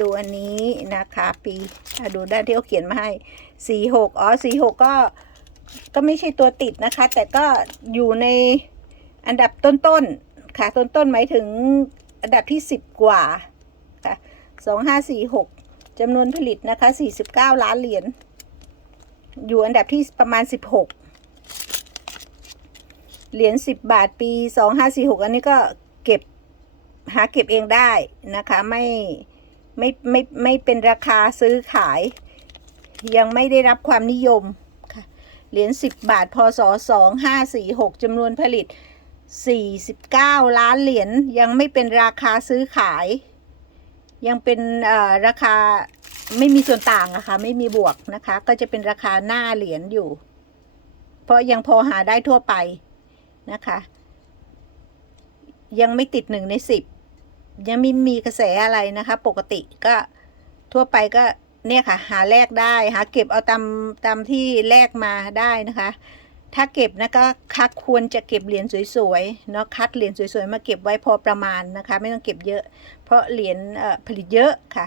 ดูอันนี้นะคะ ปีะดูด้านที่เขาเขียนมาให้สี่หกอ๋อสี่หกก็ก็ไม่ใช่ตัวติดนะคะ แต่ก็อยู่ในอันดับต้นๆค่ะต้นๆหมายถึงอันดับที่สิบกว่าค่ะสองห้าสี่หกจำนวนผลิตนะคะสี่สิบเก้าล้านเหรียญอยู่อันดับที่ประมาณสิบหกเหรียญสิบบาทปีสองห้าสี่หกอันนี้ก็เก็บหาเก็บเองได้นะคะ ไม่ ไม่ไม่ไม่เป็นราคาซื้อขาย ยังไม่ได้รับความนิยมเหรียญสิบบาท พศสองห้าสี่หกจำนวนผลิตสี่สิบเก้าล้านเหรียญยังไม่เป็นราคาซื้อขาย ยังเป็นราคาไม่มีส่วนต่างอะค่ะไม่มีบวกนะคะ ก็จะเป็นราคาหน้าเหรียญอยู่ เพราะยังพอหาได้ทั่วไปนะคะ ยังไม่ติดหนึ่งในสิบ ยังไม่มีกระแสอะไรนะคะ ปกติก็ทั่วไปก็เนี่ยค่ะ หาแลกได้หาเก็บเอาตามตามที่แลกมาได้นะคะ ถ้าเก็บนะก็คัดควรจะเก็บเหรียญสวยๆเนาะคัดเหรียญสวยๆมาเก็บไว้พอประมาณนะคะ ไม่ต้องเก็บเยอะ เพราะเหรียญผลิตเยอะค่ะ